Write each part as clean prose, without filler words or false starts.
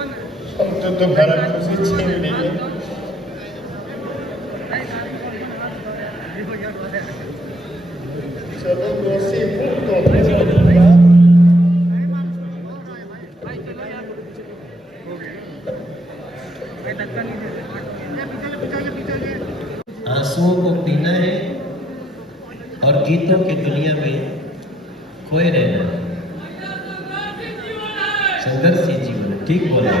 हम तो घर खुशी छीन लिए। चलो दोषी हूँ तो आंसुओं को पीना है और गीतों की दुनिया में खोए रहना है। संघर्ष ही जीवन है। ठीक बोला।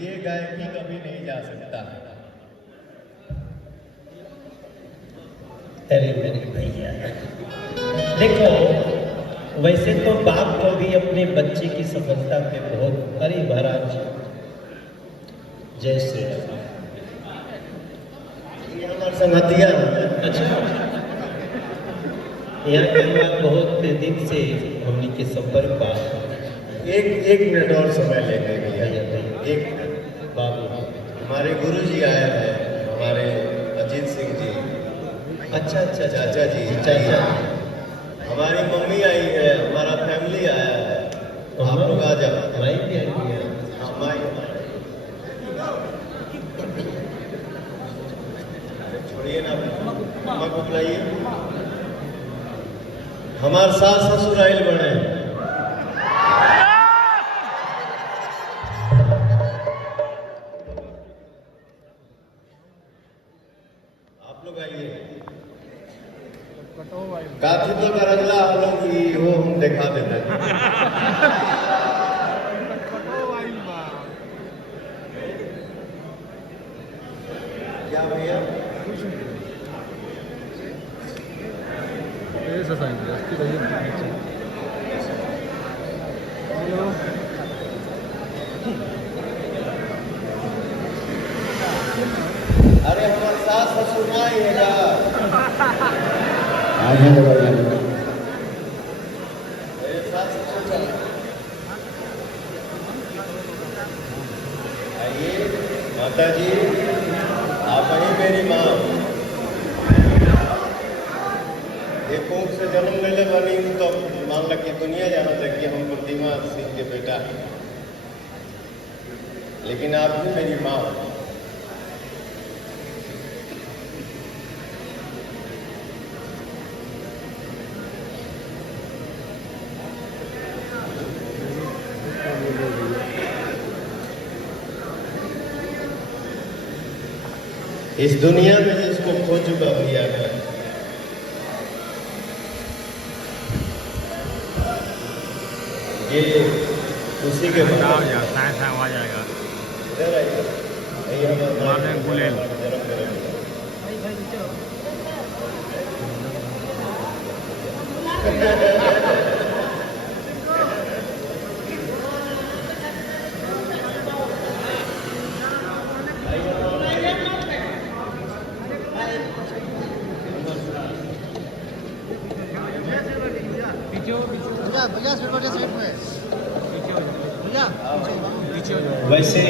ये गायकी कभी नहीं जा सकता। अरे मेरे भैया, देखो वैसे तो बाप को भी अपने बच्चे की सफलता पे बहुत, अरे महाराज जय श्री राम। ये हमारे संगतिया। अच्छा, यहाँ के बात बहुत दिन से हमने के संपर्क पा। एक मिनट और समय लेंगे भैया। एक बाबू हमारे गुरुजी आए हैं, हमारे अजीत सिंह जी। अच्छा अच्छा चाचा जी, चाचा, हमारी मम्मी आई है, हमारा फैमिली आया है। आप लोग आ जाओ। माई भी आई है। हाँ, माई छोड़िए ना, मम्मा को बुलाइए। हमारे सास ससुर आइल बने। आप लोग आइए। काफी तो करगला आप लोग की हो, हम दिखा देते हैं। क्या भैया? अरे हमारे सास ससुर ना आइएगा। आइए माता जी, आप ही मेरी माँ। एक कोख से जन्म ले बनी तो मान लग कि दुनिया जाना था कि हम प्रतिमा सिंह के बेटा हैं, लेकिन आप भी मेरी माँ। इस दुनिया में जिसको खो चुका भैया है, ये उसी के आ जाएगा। इधर आइए। गुलेल। वैसे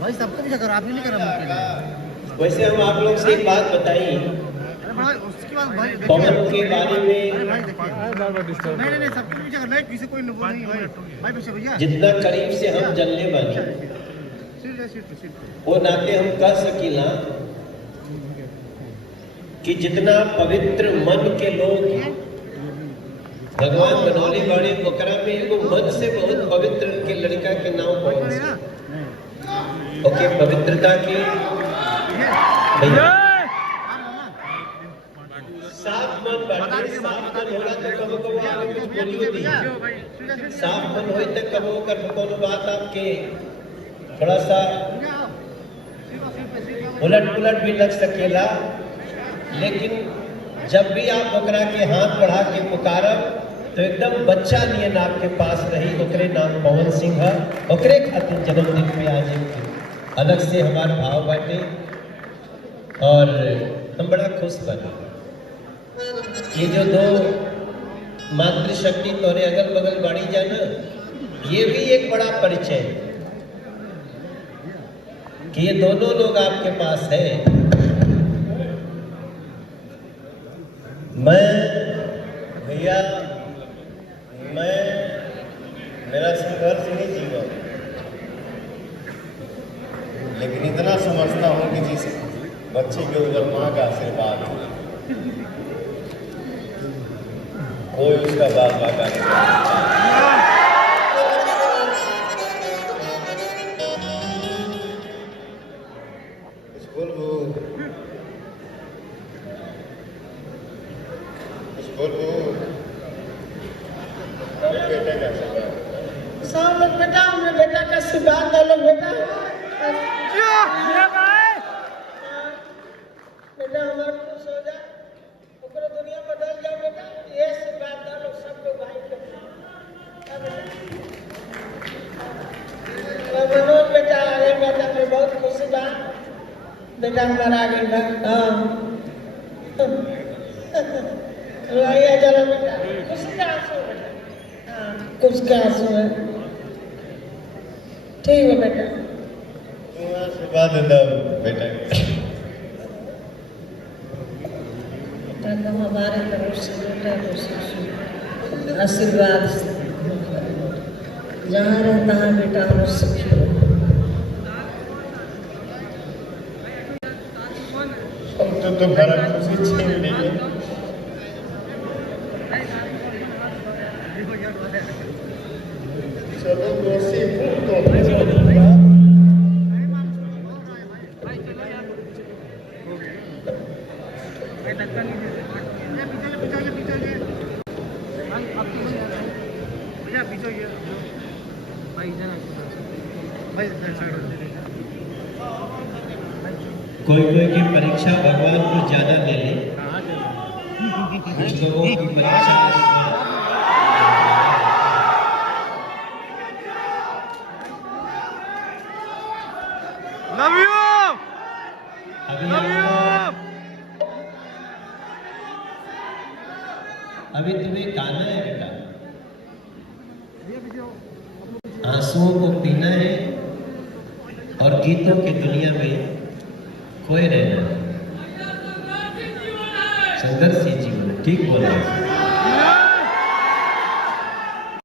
भाई सबको भी करो, आपने नहीं करा। वैसे हम आप लोग से एक बात बताई उसके बाद भाई पवन के बारे में। नहीं सबको भी कर, किसी कोई नहीं भाई भैया जितना करीब से हम जलने वाली वो नाते हम कह सकीला कि जितना पवित्र मन के लोग भगवान बनौली बाड़े पोखरा में एगो मन से बहुत पवित्र के लड़का के नाम पवन सिंह। ओके, पवित्रता के भैया साफ मन बाटे। साफ मन होला तो कबो कबो आगे कुछ बोली होती। साफ मन होई तक कबो कर कोनो बात आपके थोड़ा सा उलट पुलट भी लग सकेला, लेकिन जब भी आप ओकरा के हाथ बढ़ा के पुकारब तो एकदम बच्चा नियन आपके पास रही। ओकरे नाम पवन सिंह है। ओकरे खातिर जन्मदिन पे आज एक अलग से हमारे भाव बाटे और हम बड़ा खुश बने। ये जो दो मातृशक्ति तोरे अगल बगल बाड़ी जाना, ये भी एक बड़ा परिचय कि ये दोनों लोग आपके पास है। मैं भैया मेरा संघर्ष ही जीवन, लेकिन इतना समझता हूँ कि जिस बच्चे के ऊपर माँ का आशीर्वाद हो, कोई उसका बाल बाका नहीं करता। सब लोग बेटा हमने बेटा का आशीर्वाद डालो बेटा। बेटा हमारा खुश हो जा, पूरा दुनिया बदल जाए बेटा। ये आशीर्वाद डालो सब लोग भाई के। मनोज बेटा आगे बेटा में बहुत खुशी बा, बेटा हमारा आगे बा। रोइया जरा बेटा, खुशी का आंसू बेटा, कुछ का आंसू है। ठीक है बेटा, आशीर्वाद देता बेटा। हमारे तरफ से बेटा को आशीर्वाद जहाँ रहता है बेटा वो सुखी हो। तो बड़ा खुशी छीन लीजिए। चलो दोषी कोई कोई की परीक्षा भगवान को ज्यादा ले ले, कुछ लोगों की परीक्षा लव यू। अभी तुम्हें गाना है बेटा, आंसुओं को पीना है और गीतों की दुनिया में खोए रहना है। संघर्ष ही जीवन है। ठीक बोला।